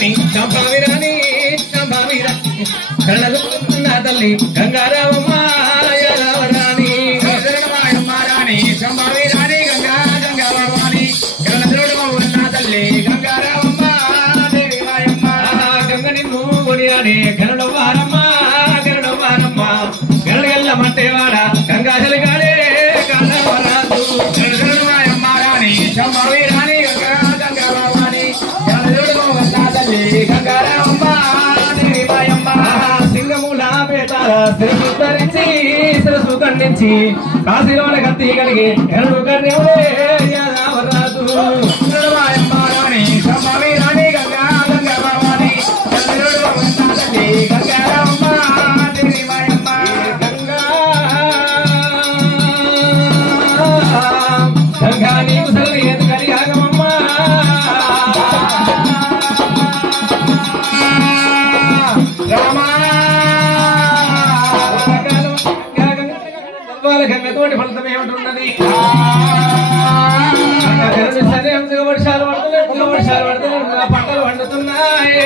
రాణి చంపావిరాణి కళ్ళలు నా తల్లి గంగారావమ్మ రాణి రాణి చంపావిరాణి గంగారావణి కళ్ళలు నా తల్లి గంగారావమ్మ గంగ నిన్ను కొనియాడే గరుడ వారమ్మ గరుడెల్లమంటే వాడ గంగాజలి గాడే కళ్ళవరాదు రాణి చంపావిరాణి గంగారావణి శిరసు ఖండించి కాశీలోన కత్తి కలిగి ఎరుడు కర్ణరాదు రాణి సంభవి రాణి గంగారావణి గంగా నీకు తల్లి ఏది కలియాగమమ్మ గంగతోటి ఫలితం ఏమిటున్నది వర్షాలు పడుతున్నాయి పంటలు పండుతున్నాయి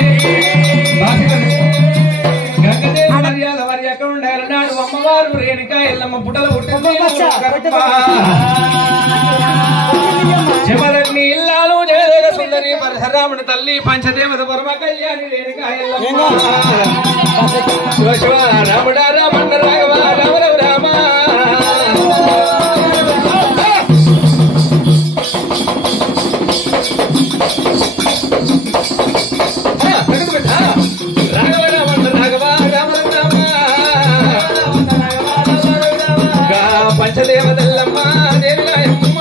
గంగదేవి మర్యాద వారి ఎక్కడ ఉండాలి నాడు అమ్మవారు రేణుక ఎల్లమ్మ పుట్టలు శివరగ్ని ఇల్లాలు జయదేవ సుందరి పరశురాముడి తల్లి పంచదేవత పరమ కళ్యాణి రేణుక ఎల్లమ్మ శివ శివ రాముడ రామన్న రాఘవ రామరవ రామ పంచదేవతల్లమ్మ దేవిరాయమ్మ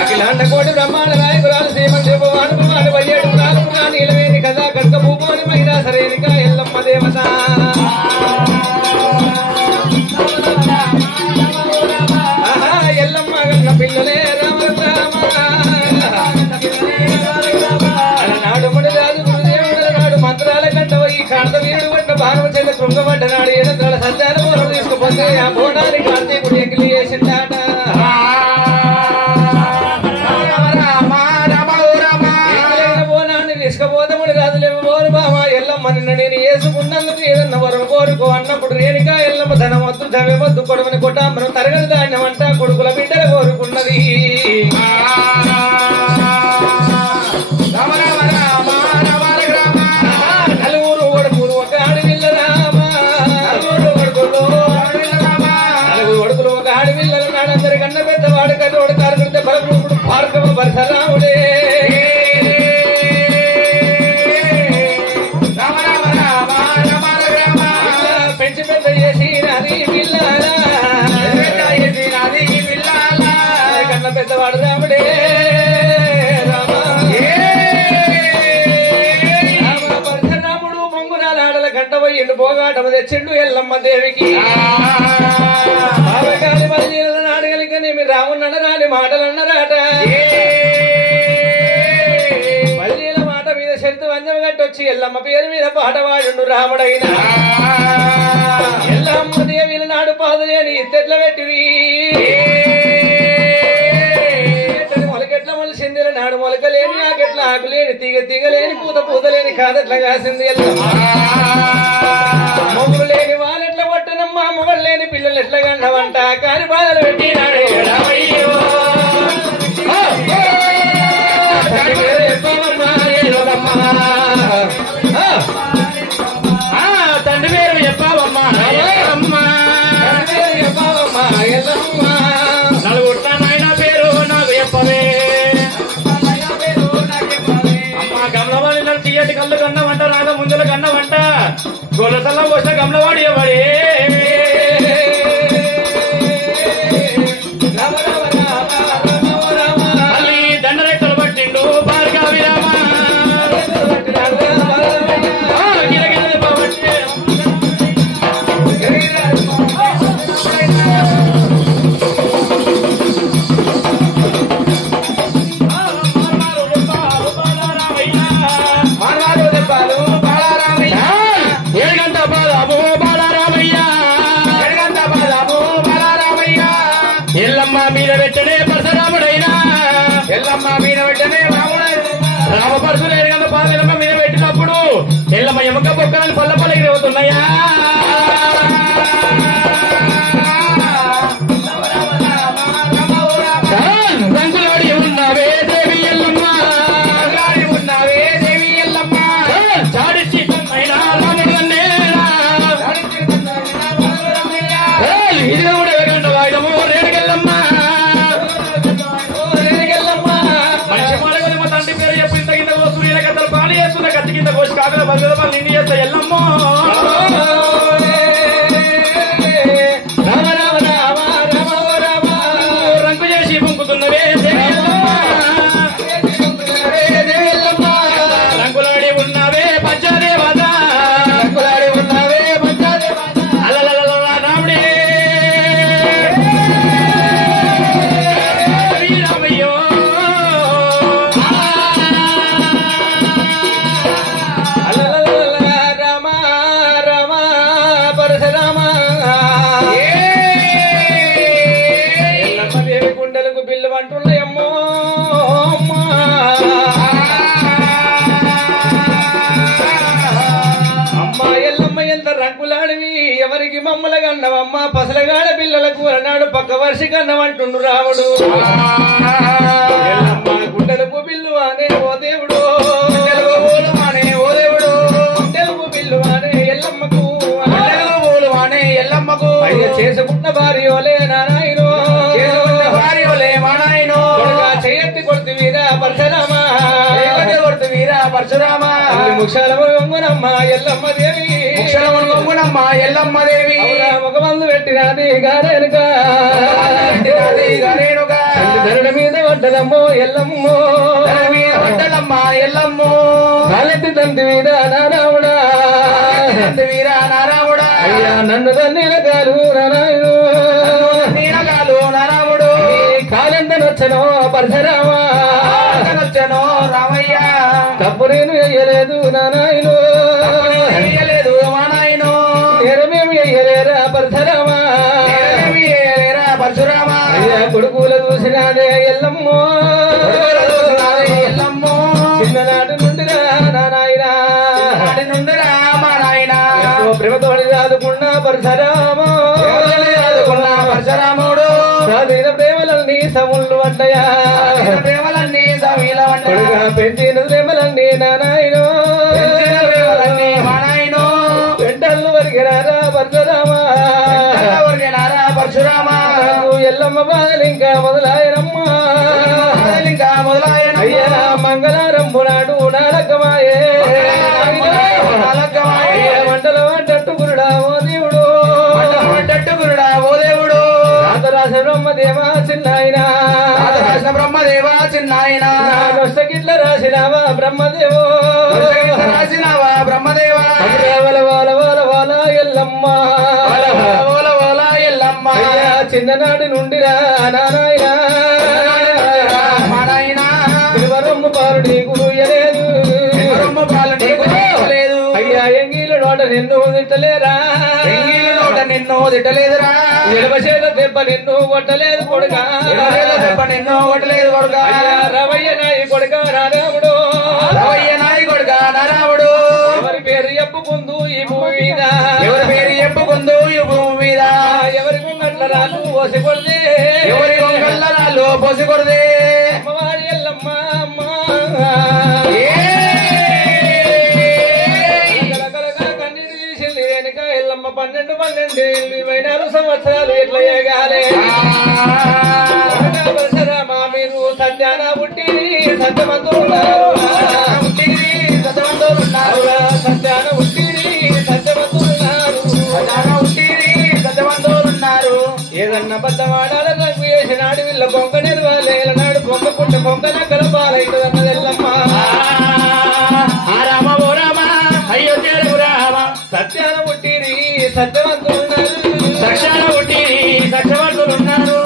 అఖిలాండ కోటి బ్రహ్మాండ నాయకురాలు శ్రీమందేవాడు కుమారు వయ్యేడు ప్రాణముగా నీలవేణి కదా కడక భూపోని మహిళా సరేనిక ఎల్లమ్మ దేవత ఎల్లమ్మ గంగ పిల్లలే నాడు రాజు గురుదేవుడు నాడు మంత్రాల గంటవ ఈ కాంత వీరుడు వంట భాగవ చెల్ల కృంగబడ్డ నాడు ఏడంతల సంతానం తీసుకుపోతే ఆ బోనానికి కార్తీకుడు ఎగిలి వేసిందాట బోనాన్ని తీసుకపోతముడు కాదులేమో బోరు బామ ఎల్లమ్మ నిన్న నేను వేసుకున్నందుకు ఏదన్నా వరం కోరుకో అన్నప్పుడు రేణుక ఎల్లమ్మ ధనం వద్దు ధవ్యవద్దు కొడవని కొట్టామను తరగని ధాన్యం అంట కొడుకుల బిడ్డలు కోరుకున్నది నలుగురు కొడుకులు ఒక ఆడవిల్ల రామ నలుగురు కొడుకులు ఒక ఆడవిల్లలు నాడందరి కన్నా పెద్దవాడు కన్నోడు కారుకుంటే బలపుడు భార్గవ పరశురాముడే పెంచి పెద్ద చేసి నాది పిల్లాలా కన్నా పెద్దవాడు రాముడే ఎండు పోగాటము తెచ్చిండు ఎల్లమ్మ దేవికి బాబగాలి మల్లీల నాడగలిక నేమి రామున్న రాని మాటలన్నరాట మల్లీల మాట మీద శక్తి వంజం కట్టొచ్చి ఎల్లమ్మ పేరు మీద పాట వాడు రాముడైన ఎల్లమ్మ దేవిల నాడు పాదులేని ఇత్తెట్ల పెట్టివి మొలకెట్ల మొలిసింది నాడు మొలకలేని ఆకెట్ల ఆకులేని తీగలేని పూతలేని కాదట్ల కాసింది ఎల్లమ్మ మొగులు లేని వాళ్ళెట్ల పట్టనమ్మా మొగలు లేని పిల్లలు ఎట్లా కన్నవంట కాని బాధలు పెట్టినాడే తండ్రి పేరు చెప్పావమ్మా నలుగుట్ల నాయన పేరు నాకు చెప్పవే అమ్మా గమలవాడి నన్ను తీయటి కళ్ళు కన్నవంట రాగా ముందుల కన్నవంట గొల్లసల్లం పోసిన గమలవాడి ఎవడే మళ్ళీ దండరెక్కలు పట్టిండు భార్గవి రామ ఏడు గంట బాలరామయ్య అవుతున్నాయా రంగులాడి ఉన్నావే దేవి ఎల్లమ్మ ఉన్నావే దేవి ఎల్లమ్మ చాడిచి అయినా రాముడు అన్నేనా ఇది కూడా వెగంట వాయిదము రేణుకెళ్ళమ్మ మనిషి మాడగలి మా తండ్రి పేరు చెప్పిన తగిన ఓ సూర్యుల కథలు పాలు చేస్తున్న కత్తి కింద కోసి కాకల బదుల పని నిండి చేస్తా ఎల్లమ్మ రంగు చేసి పొంగుతున్నవే రంగులాడి ఉన్నావే పంచదేవత రంగులాడి ఉన్నావే పంచదేవత అల్లల రాముడే శ్రీరామయ్యో రామ రామ పరశురామ ఎల్లమ్మదేవి గుండెలకు బిల్లు అంటున్నాయమ్మో అమ్మ ఎల్లమ్మ ఎంత రంగులాడివి ఎవరికి మమ్మల కన్నవమ్మ పసలగాడ పిల్లలకు అన్నాడు పక్క వర్షి కన్నవంటుండు రాముడు ఎల్లమ్మ గుండెలకు బిల్లు అనే ఓ దేవుడు అనే ఓ దేవుడు గుండెలకు బిల్లు అనే ఎల్లమ్మకు అనే ఎల్లమ్మకు అయ్య చేసుకున్న భార్యోలే నారాయణో చేసుకున్న భార్యోలే మా నాయనో చేయత్తి కొడుతు వీరా పరశురామ కొడుతు వీరా పరశురామ ముక్షల వంగునమ్మ ఎల్లమ్మ దేవి ముక్షల వంగునమ్మ ఎల్లమ్మ దేవి ఒక మందు పెట్టినది గారేనుక ధరణ మీద పడ్డదమ్మో ఎల్లమ్మో పడ్డదమ్మ ఎల్లమ్మో కాలెత్తి తంతి వీరా నారావుడా వీరా నారావుడా అయ్యా నన్ను తన్నీల కాలు నారాయణు నీలగాలు నారావుడు కాలెంత నచ్చనో పరశురామా నచ్చనో రామయ్య తప్పు నేను వెయ్యలేదు నారాయణు వెయ్యలేదు మా నాయను నేరమేమి వెయ్యలేరా పరశురామా వెయ్యలేరా పరశురామా అయ్యా కొడుకుల చూసినాదే ఎల్లమ్మో ఎల్లమ్మో చిన్ననాటి నుండిరా నారాయణ నుండిరా మా నాయన ప్రేమతోడి రాదుకున్నా పరశురామ పరశురాముడు స్వాధీన ప్రేమలన్నీ సముళ్ళు పడ్డయా ప్రేమలన్నీ సవిల పడ్డగా పెంచిన ప్రేమలన్నీ నానాయనో మా నాయనో పెంటలు వరిగినారా పరశురామ వరిగినారా పరశురామ ఎల్లమ్మ బాధలు ఇంకా మొదలాయనమ్మా ఇంకా మొదలాయన అయ్యా మంగళారంభు నాడు నాలకమాయే మంటలు అంటట్టు గురుడా ఓ దేవుడు అంటట్టు గురుడా ఓ దేవుడు రాత బ్రహ్మదేవా చిన్నాయన బ్రహ్మదేవా చిన్నాయన నష్టకిట్ల రాసినావా బ్రహ్మదేవో రాసినావా బ్రహ్మదేవా వల వల వల వల ఎల్లమ్మ వల వల ఎల్లమ్మ చిన్ననాటి నుండిరా నారాయణ నారాయణ తిరువరమ్మ పాలు నీకు ఎలేదు పాలు నీకు లేదు అయ్యా ఎంగిల నోట నిన్ను తిట్టలేరా ఎంగిల నోట నిన్ను తిట్టలేదురా ఎడమ చేత దెబ్బ నిన్ను కొట్టలేదు కొడుక దెబ్బ నిన్ను కొట్టలేదు కొడుక రవయ్య నాయి కొడుక నారాముడు రవయ్య నాయి కొడుక నారాముడు ఎవరి పేరు చెప్పుకుందు ఈ భూమి మీద ఎవరి పేరు చెప్పుకుందు ఈ భూమి మీద ఎవరి కొంగట్ల రాళ్ళు పోసి కొడితే ఎవరి కొంగళ్ళ రాళ్ళు పోసి కొడితే అమ్మవారి ఎల్లమ్మ అమ్మ ఎల్లమ్మ 12 సంవత్సరాలు ఎట్లా చేయగాలే పరశురామ మీరు సత్యాన పుట్టి సత్యవంతులున్నారు సత్యాన పుట్టి సత్యవంతులున్నారు ఏదన్నా బద్దవాడాల నాకు వేసినాడు వీళ్ళ బొంక నిర్వాలేల నాడు బొంక పుట్ట బొంకన కలపాలైతుందన్నది ఎల్లమ్మ రామ ఓ రామ అయ్యో రామ సత్యాన పుట్టిరి సత్యవంతులున్నారు సత్యాన పుట్టిరి సత్యవంతులున్నారు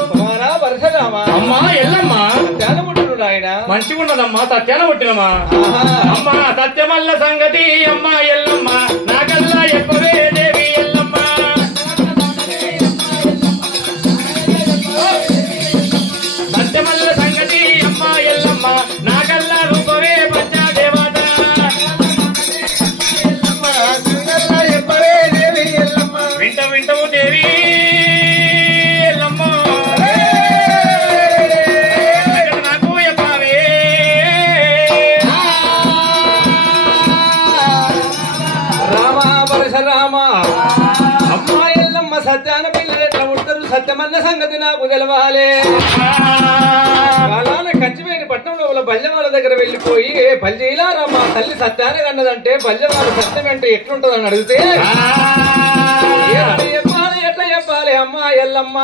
పరశురామ అమ్మా ఎల్లమ్మ సత్యాన పుట్టిరు ఆయన మంచిగా ఉన్నదమ్మా సత్యాన పుట్టినమ్మా అమ్మా సత్యమల్ల సంగతి అమ్మా ఎల్లమ్మ నాకల్లా చెప్పవే దేవి ఎల్లమ్మ సత్యమల్ల సంగతి అమ్మా ఎల్లమ్మ నాకల్లా రూపవే పంచాదేవత చెప్పవే రామా అమ్మా ఎల్లమ్మ సత్యాన పిల్లలు ఎట్లా ఉంటారు సత్యమన్న సంగతి నాకు తెలవాలి కాలాన కంచివేని పట్నం లోపల బల్యవాళ్ళ దగ్గర వెళ్ళిపోయి బల్జీలా రామా తల్లి సత్యాన కన్నదంటే బల్యవాళ్ళ సత్యం అంటే ఎట్లుంటదని అడిగితే ఎట్లా చెప్పాలి అమ్మా ఎల్లమ్మ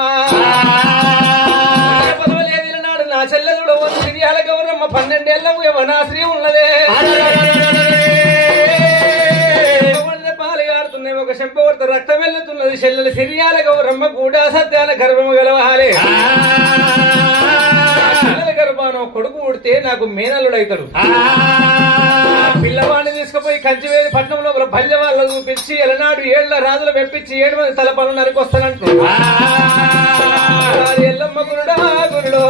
పదవలేదు నాడు నా చెల్లెలు సిరియాల గౌరమ్మ 12 ఏళ్ళకు యవనాశ్రీ ఉన్నదే పాలుగారుతున్నాయి ఒక చెంపవర్త రక్తం వెళ్తున్నది చెల్లెలు సిరియాల గౌరమ్మ కూడా సత్యాల గర్భము గలవాలి చెల్లెల గర్భాను కొడుకు ఉడితే నాకు మేనల్లుడైతాడు పిల్లవాడిని తీసుకుపోయి కంచివేలి పట్నం లోపల బల్య వాళ్ళ చూపించి ఎలనాడు 7 రాజులు మెప్పించి 7 మంది తలపనులు నరికొస్తానంటు ఎల్లమ్మ గురుడా గురుడు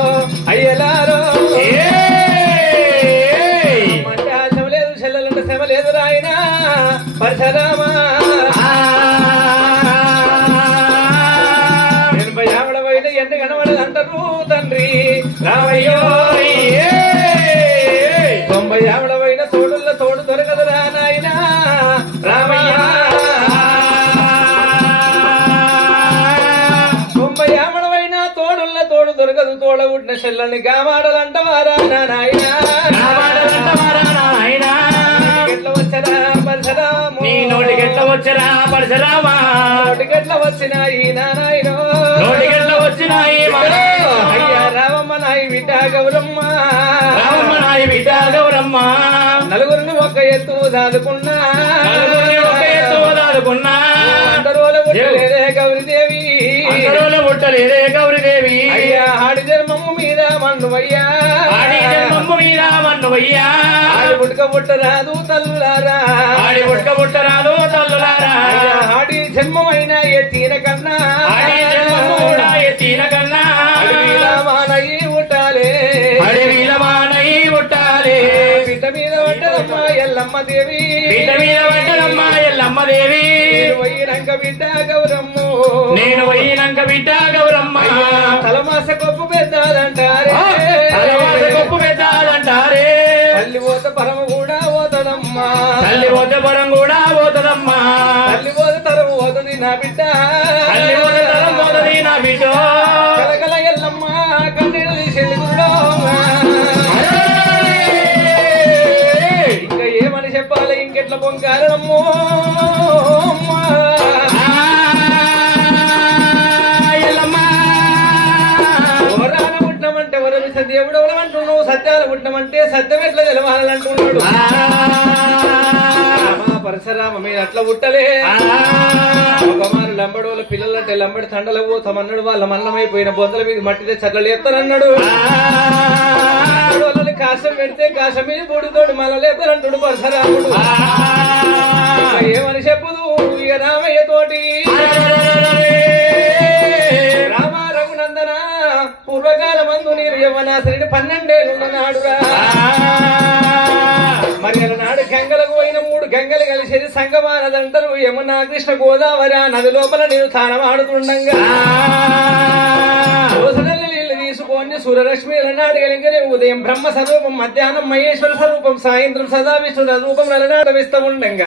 అయ్యలారో అంటే ఆ శమ లేదు చెల్లెలంటే శమ లేదు రాయన పరశరామా నేను భయావడమైన ఎండ కనబడదు అంటారు తండ్రి రామయ్యో 90 ఆవిడవైన తోడుల్లో తోడు దొరకదురా నాయన రామయ్య 90 ఆవిడవైన తోడుల్లో తోడు దొరకదు తోడగుడ్న చెల్లని గామాడలంటవారా నాయన ఎట్లా వచ్చరా పరశరాము నీ నోటికెట్లా వచ్చరా పరశరామా నోటికెట్లా వచ్చినాయి నాయనో నోటికెట్లా వచ్చినాయి అయ్యా రామమ్మ నాయి బిడ్డ గౌరమ్మ రామమ్మ నాయి బిడ్డ గౌరమ్మ నలుగురిని ఒక ఎత్తు దాదుకున్నా అందరోల పుట్టలేదే గౌరీదేవి అందరోల పుట్టలేదే గౌరీదేవి అయ్యా ఆడి జన్మమ్మ మీద మన్నువయ్యా ఆడి జన్మమ్మ మీద మన్నువయ్యా ఆడి పుట్టుక పుట్టరాదు తల్లులారా ఆడి పుట్టుక పుట్టరాదు తల్లులారా ఆడి జన్మమైన ఎత్తిన కన్నా ఆడి జన్మము కూడా ఎత్తిన కన్నా అడవిలా మానయి ఉంటాలే అడవిలా మానయి ఉంటాలే బిడ్డ మీద పడ్డదమ్మ ఎల్లమ్మ దేవి బిడ్డ మీద పడ్డదమ్మ ఎల్లమ్మ దేవి నేను పోయినాక బిడ్డ గౌరమ్మ నేను పోయినాక బిడ్డ గౌరమ్మ తలమాస కొప్పు పెద్దదంటారే తలమాస కొప్పు పెద్దదంటారే తల్లి పోత పరమ కూడా పోతదమ్మా తల్లి పోత పరం కూడా పోతదమ్మా తల్లి పోత తరం పోతది నా బిడ్డ తల్లి పోత తరం పోతది నా బిడ్డ కలకల ఎల్లమ్మ కన్నీళ్ళు తీసేది ఇంకా ఏమని చెప్పాలి ఇంకెట్లా పొంగారమ్మో ఓరాన పుట్టమంటే వరమిస దేవుడు అంటున్నావు సత్యాలు పుట్టమంటే సత్యం ఎట్లా తెలవాలంటున్నాడు పరశురామ మీరు అట్లా పుట్టలే ఒకమారు లంబడోళ్ళ పిల్లలంటే లంబడి తండలు పోతామన్నాడు వాళ్ళ మల్లమైపోయిన బొందల మీద మట్టితే చట్లలు ఎత్తారన్నాడు వాళ్ళని కాశం పెడితే కాశం మీద పొడితోడు మళ్ళీ లేతారంటుడు పరశురాముడు ఏమని చెప్పుదు ఇక రామయ్య తోటి రామ రఘునందన పూర్వకాల మందు నీరు యవ్వనాశ్రుడి 12 ఏళ్ళున్నాడురా మరి నాడు గంగలకు పోయిన 3 గంగలు కలిసేది సంగమానదంటారు యమున కృష్ణ గోదావరి ఆ నది లోపల నేను తానమాడుతుండగా నీళ్లు తీసుకొని సూర్యరశ్మి నాడు కలిగిన ఉదయం బ్రహ్మ స్వరూపం మధ్యాహ్నం మహేశ్వర స్వరూపం సాయంత్రం సదా విష్ణు రూపం నలనాట విస్తూ ఉండంగా